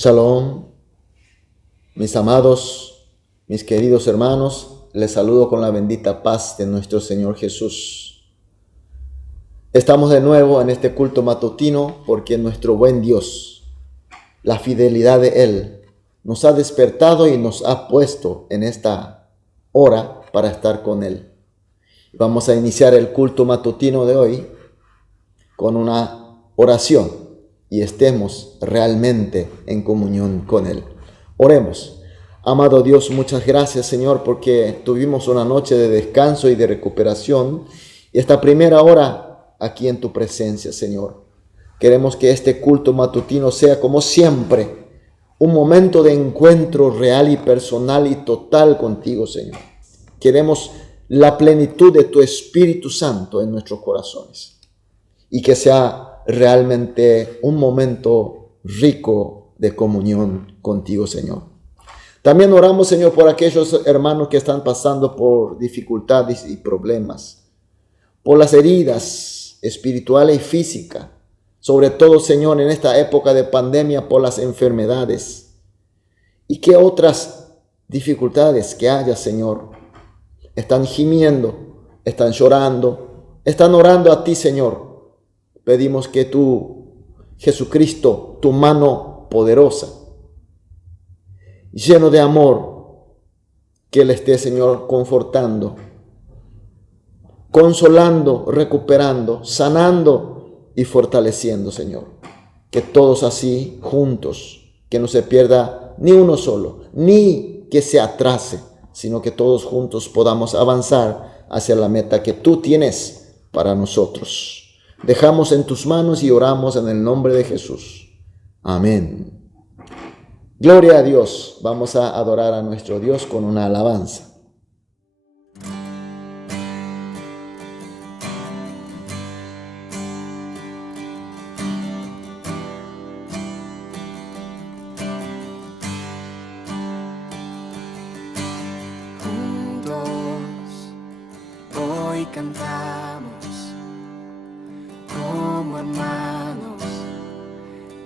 Shalom, mis amados, mis queridos hermanos, les saludo con la bendita paz de nuestro Señor Jesús. Estamos de nuevo en este culto matutino porque nuestro buen Dios, la fidelidad de Él, nos ha despertado y nos ha puesto en esta hora para estar con Él. Vamos a iniciar el culto matutino de hoy con una oración y estemos realmente en comunión con Él. Oremos. Amado Dios, muchas gracias, Señor, porque tuvimos una noche de descanso y de recuperación y esta primera hora aquí en tu presencia, Señor. Queremos que este culto matutino sea, como siempre, un momento de encuentro real y personal y total contigo, Señor. Queremos la plenitud de tu Espíritu Santo en nuestros corazones y que sea realmente un momento rico de comunión contigo, Señor. También oramos, Señor, por aquellos hermanos que están pasando por dificultades y problemas, por las heridas espirituales y físicas, sobre todo, Señor, en esta época de pandemia, por las enfermedades y que otras dificultades que haya, Señor, están gimiendo, están llorando, están orando a ti, Señor. Pedimos que tú, Jesucristo, tu mano poderosa, lleno de amor, que Él esté, Señor, confortando, consolando, recuperando, sanando y fortaleciendo, Señor. Que todos así juntos, que no se pierda ni uno solo, ni que se atrase, sino que todos juntos podamos avanzar hacia la meta que tú tienes para nosotros. Dejamos en tus manos y oramos en el nombre de Jesús. Amén. Gloria a Dios. Vamos a adorar a nuestro Dios con una alabanza. Juntos hoy cantamos como hermanos,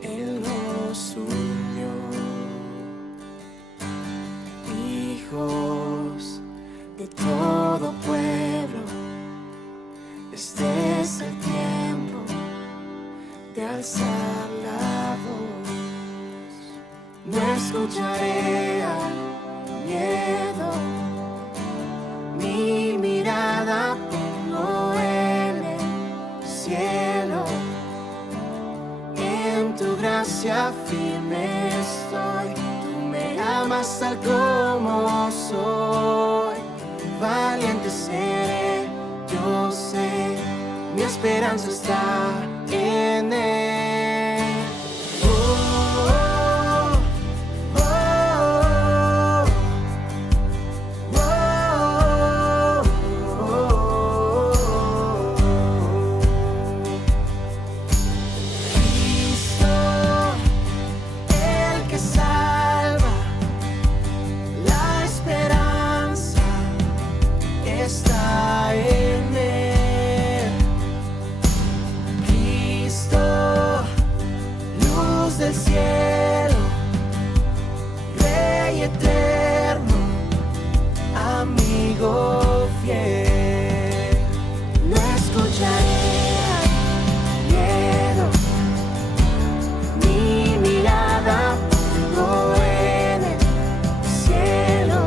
Él nos unió, hijos de todo pueblo. Este es el tiempo de alzar la voz. No escucharé al miedo, mi mirada pongo en el cielo. En tu gracia firme estoy, tú me amas tal como soy. Valiente seré, yo sé, mi esperanza está en Él. Oh, oh, oh, oh, oh, oh. Cristo, el que salva, la esperanza está en Él. Cristo, luz del cielo, Rey eterno, amigo fiel. No escucharé al miedo, mi mirada pongo en el cielo.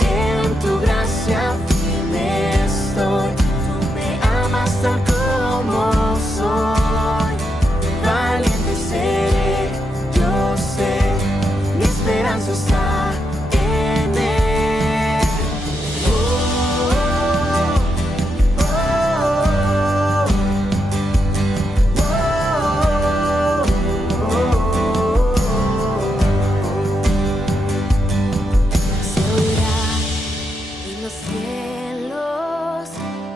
En tu gracia firme estoy, tú me amas tal como soy. Valiente seré, yo sé, mi esperanza está en Él. Oh, oh, oh, oh, oh, oh. Se oirá en los cielos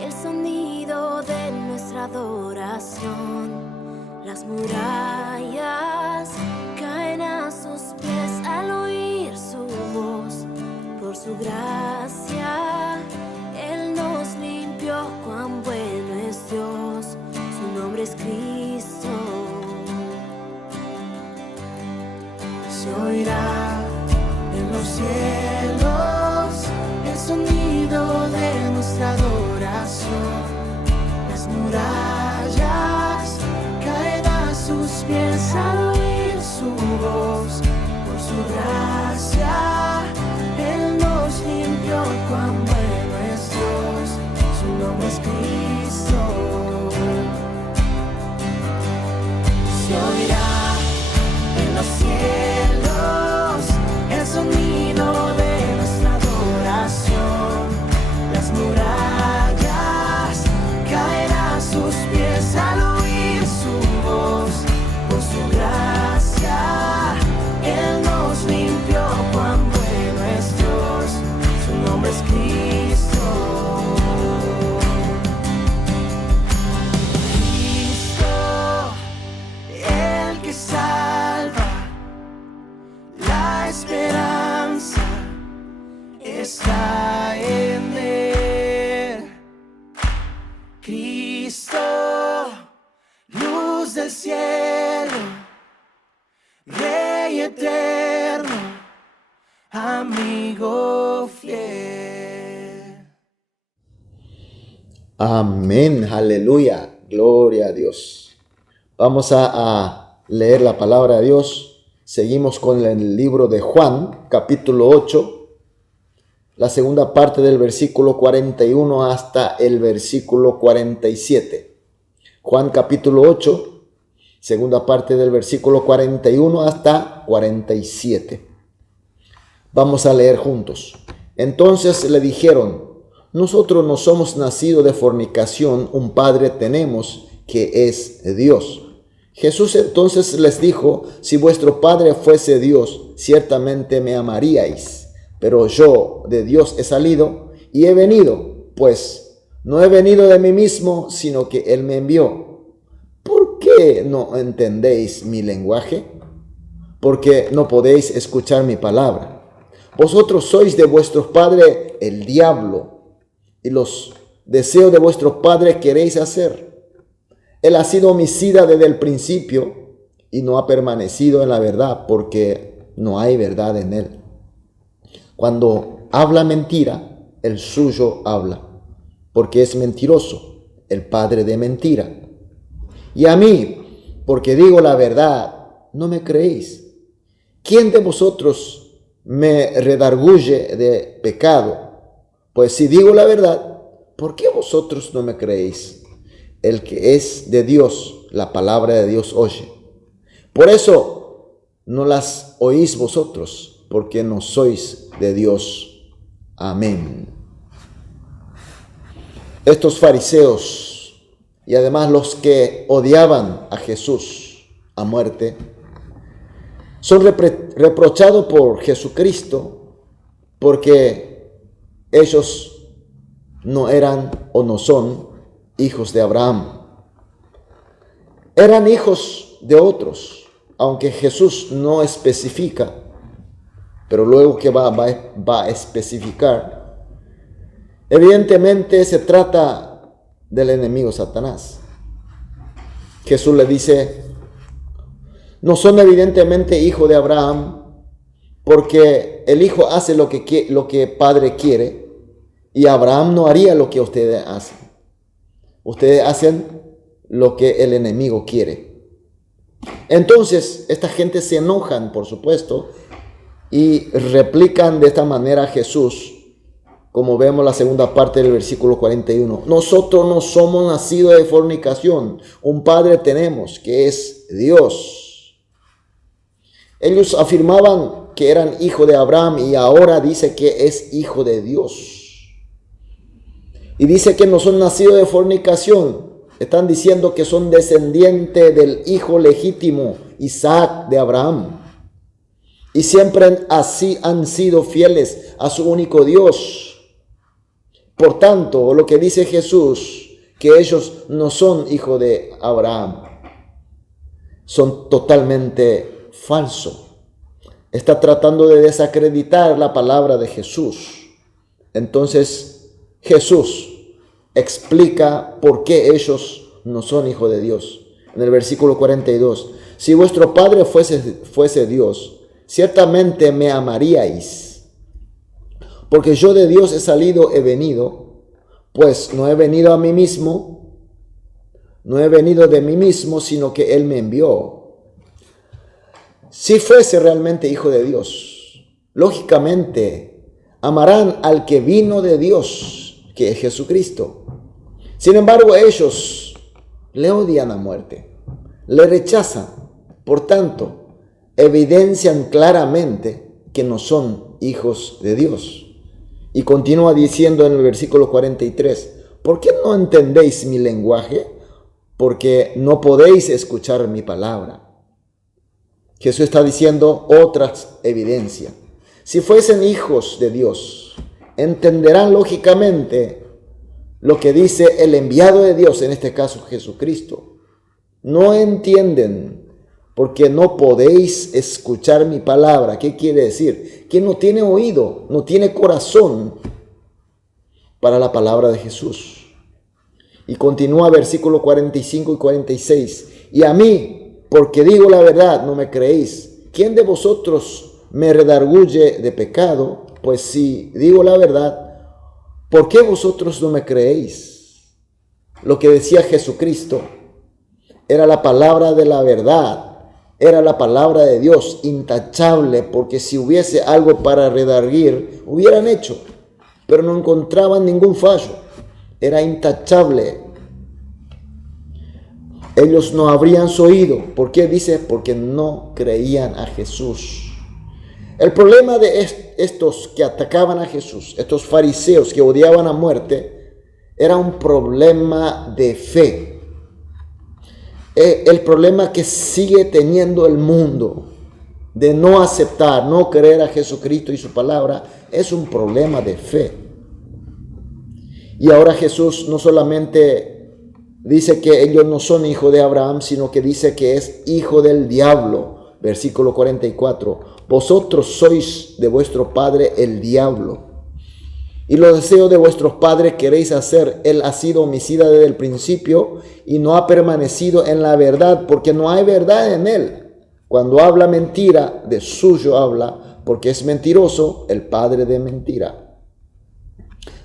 el sonido de nuestra adoración. Las murallas caen a sus pies al oír su voz. Por su gracia, Él nos limpió. Cuán bueno es Dios, su nombre es Cristo. se oirá en los cielos el sonido de nuestra adoración. Las murallas caen a sus pies al oír su voz. Por su gracia Él nos limpió, cuán bueno es Dios, su nombre es Cristo. Se oirá en los cielos el sonido de nuestra adoración. Las murallas caen a sus pies al oír su voz. Por su gracia Él nos limpió, cuán bueno es Dios, su nombre es Cristo. Cristo, el que salva, la esperanza está en Él. Cristo, luz del cielo, Rey eterno, amigo fiel. Amén, aleluya, gloria a Dios. Vamos a leer la palabra de Dios. Seguimos con el libro de Juan, capítulo 8, la segunda parte del versículo 41 hasta el versículo 47. Juan capítulo 8, segunda parte del versículo 41 hasta 47. Vamos a leer juntos. Entonces le dijeron: nosotros no somos nacidos de fornicación, un padre tenemos, que es Dios. Jesús entonces les dijo: si vuestro padre fuese Dios, ciertamente me amaríais. Pero yo de Dios he salido y he venido, pues no he venido de mí mismo, sino que Él me envió. ¿Por qué no entendéis mi lenguaje? Porque no podéis escuchar mi palabra. Vosotros sois de vuestro padre el diablo, y los deseos de vuestro padre queréis hacer. Él ha sido homicida desde el principio y no ha permanecido en la verdad, porque no hay verdad en él. Cuando habla mentira, el suyo habla, porque es mentiroso, el padre de mentira. Y a mí, porque digo la verdad, no me creéis. ¿Quién de vosotros me redarguye de pecado? Pues si digo la verdad, ¿por qué vosotros no me creéis? El que es de Dios, la palabra de Dios oye. Por eso no las oís vosotros, porque no sois de Dios. Amén. Estos fariseos y además los que odiaban a Jesús a muerte son reprochados por Jesucristo porque ellos no eran o no son hijos de Abraham. Eran hijos de otros, aunque Jesús no especifica, pero luego que va a especificar. Evidentemente se trata del enemigo Satanás. Jesús le dice: no son evidentemente hijos de Abraham, porque el hijo hace lo que padre quiere, y Abraham no haría lo que ustedes hacen. Ustedes hacen lo que el enemigo quiere. Entonces, esta gente se enojan, por supuesto, y replican de esta manera a Jesús, como vemos la segunda parte del versículo 41. Nosotros no somos nacidos de fornicación, un padre tenemos, que es Dios. Ellos afirmaban que eran hijos de Abraham y ahora dice que es hijo de Dios. Y dice que no son nacidos de fornicación. Están diciendo que son descendientes del hijo legítimo, Isaac, de Abraham. Y siempre así han sido fieles a su único Dios. Por tanto, lo que dice Jesús, que ellos no son hijos de Abraham, son totalmente falsos. Está tratando de desacreditar la palabra de Jesús. Entonces, Jesús explica por qué ellos no son hijos de Dios. En el versículo 42, si vuestro Padre fuese Dios, ciertamente me amaríais, porque yo de Dios he salido, he venido, pues no he venido a mí mismo, no he venido de mí mismo, sino que Él me envió. Si fuese realmente hijo de Dios, lógicamente amarán al que vino de Dios, que es Jesucristo. Sin embargo, ellos le odian a muerte, le rechazan. Por tanto, evidencian claramente que no son hijos de Dios. Y continúa diciendo en el versículo 43, ¿por qué no entendéis mi lenguaje? Porque no podéis escuchar mi palabra. Jesús está diciendo otras evidencias. Si fuesen hijos de Dios, entenderán lógicamente lo que dice el enviado de Dios, en este caso Jesucristo. No entienden porque no podéis escuchar mi palabra. ¿Qué quiere decir? Que no tiene oído, no tiene corazón para la palabra de Jesús. Y continúa versículo 45 y 46. Y a mí, porque digo la verdad, no me creéis. ¿Quién de vosotros me redarguye de pecado? Pues si digo la verdad, ¿por qué vosotros no me creéis? Lo que decía Jesucristo era la palabra de la verdad. Era la palabra de Dios, intachable, porque si hubiese algo para redarguir, hubieran hecho, pero no encontraban ningún fallo. Era intachable. Ellos no habrían oído. ¿Por qué? Dice, porque no creían a Jesús. El problema de estos que atacaban a Jesús, estos fariseos que odiaban a muerte, era un problema de fe. El problema que sigue teniendo el mundo de no aceptar, no creer a Jesucristo y su palabra, es un problema de fe. Y ahora Jesús no solamente dice que ellos no son hijos de Abraham, sino que dice que es hijo del diablo. Versículo 44. Vosotros sois de vuestro padre el diablo, y los deseos de vuestros padres queréis hacer. Él ha sido homicida desde el principio y no ha permanecido en la verdad, porque no hay verdad en él. Cuando habla mentira, de suyo habla, porque es mentiroso, el padre de mentira.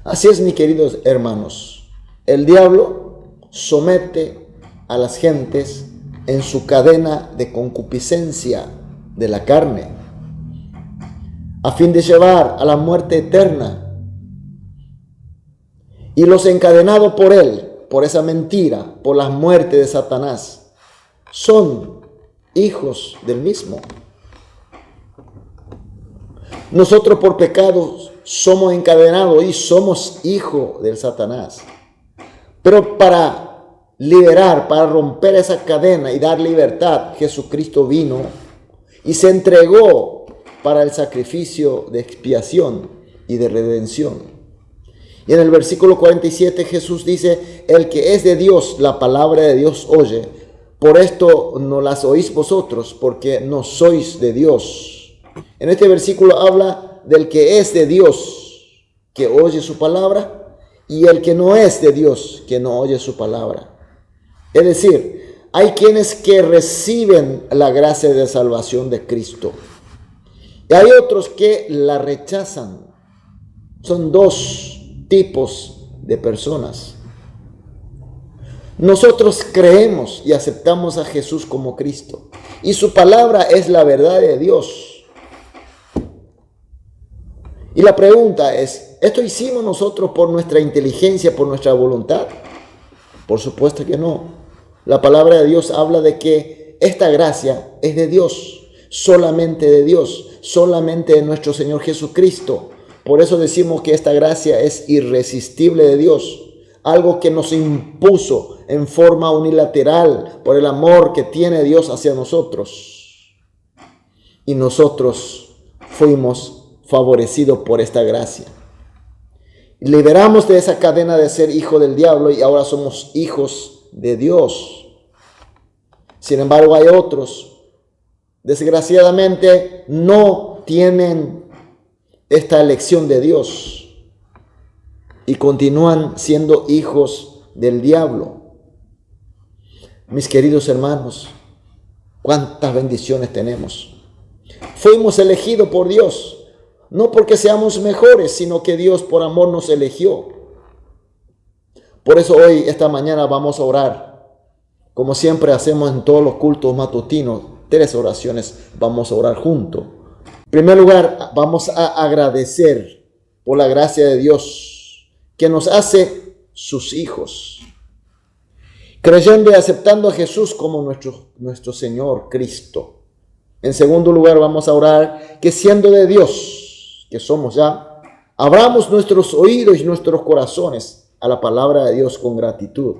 Así es, mis queridos hermanos. El diablo somete a las gentes en su cadena de concupiscencia de la carne, a fin de llevar a la muerte eterna. Y los encadenados por él, por esa mentira, por la muerte de Satanás, son hijos del mismo. Nosotros por pecados somos encadenados y somos hijos del Satanás. Pero para liberar, para romper esa cadena y dar libertad, Jesucristo vino y se entregó para el sacrificio de expiación y de redención. Y en el versículo 47 Jesús dice, el que es de Dios, la palabra de Dios oye. Por esto no las oís vosotros, porque no sois de Dios. En este versículo habla del que es de Dios, que oye su palabra, y el que no es de Dios, que no oye su palabra. Es decir, hay quienes que reciben la gracia de salvación de Cristo, y hay otros que la rechazan. Son dos tipos de personas. Nosotros creemos y aceptamos a Jesús como Cristo, y su palabra es la verdad de Dios. Y la pregunta es, ¿esto hicimos nosotros por nuestra inteligencia, por nuestra voluntad? Por supuesto que no. La palabra de Dios habla de que esta gracia es de Dios, solamente de Dios, solamente de nuestro Señor Jesucristo. Por eso decimos que esta gracia es irresistible de Dios, algo que nos impuso en forma unilateral por el amor que tiene Dios hacia nosotros. Y nosotros fuimos favorecidos por esta gracia. Liberamos de esa cadena de ser hijo del diablo y ahora somos hijos de Dios. Sin embargo, hay otros, desgraciadamente, no tienen esta elección de Dios y continúan siendo hijos del diablo. Mis queridos hermanos, cuántas bendiciones tenemos. fuimos elegidos por Dios. No porque seamos mejores, sino que Dios por amor nos eligió. Por eso hoy, esta mañana, vamos a orar. Como siempre hacemos en todos los cultos matutinos, 3 oraciones vamos a orar juntos. En primer lugar, vamos a agradecer por la gracia de Dios que nos hace sus hijos, creyendo y aceptando a Jesús como nuestro Señor Cristo. En segundo lugar, vamos a orar que siendo de Dios, que somos ya, abramos nuestros oídos y nuestros corazones a la palabra de Dios con gratitud.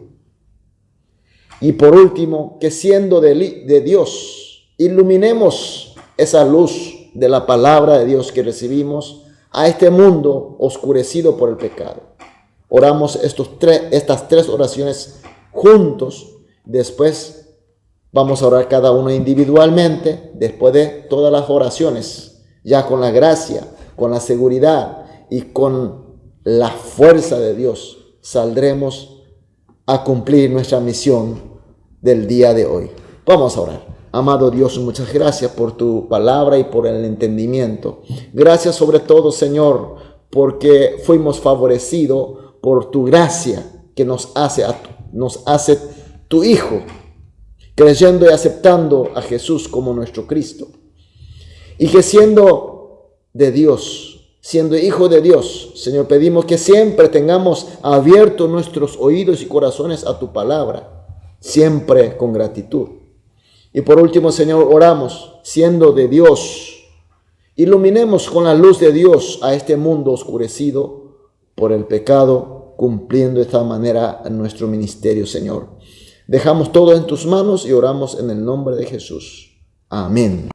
Y por último, que siendo de Dios, iluminemos esa luz de la palabra de Dios que recibimos a este mundo oscurecido por el pecado. Oramos estas 3 oraciones juntos. Después vamos a orar cada uno individualmente. Después de todas las oraciones, ya con la gracia, con la seguridad y con la fuerza de Dios, saldremos a cumplir nuestra misión del día de hoy. Vamos a orar. Amado Dios, muchas gracias por tu palabra y por el entendimiento. Gracias sobre todo, Señor, porque fuimos favorecidos por tu gracia que nos hace tu Hijo, creyendo y aceptando a Jesús como nuestro Cristo. Y que siendo de Dios, siendo hijo de Dios, Señor, pedimos que siempre tengamos abiertos nuestros oídos y corazones a tu palabra, siempre con gratitud. Y por último, Señor, oramos, siendo de Dios, iluminemos con la luz de Dios a este mundo oscurecido por el pecado, cumpliendo de esta manera nuestro ministerio, Señor. Dejamos todo en tus manos y oramos en el nombre de Jesús. Amén.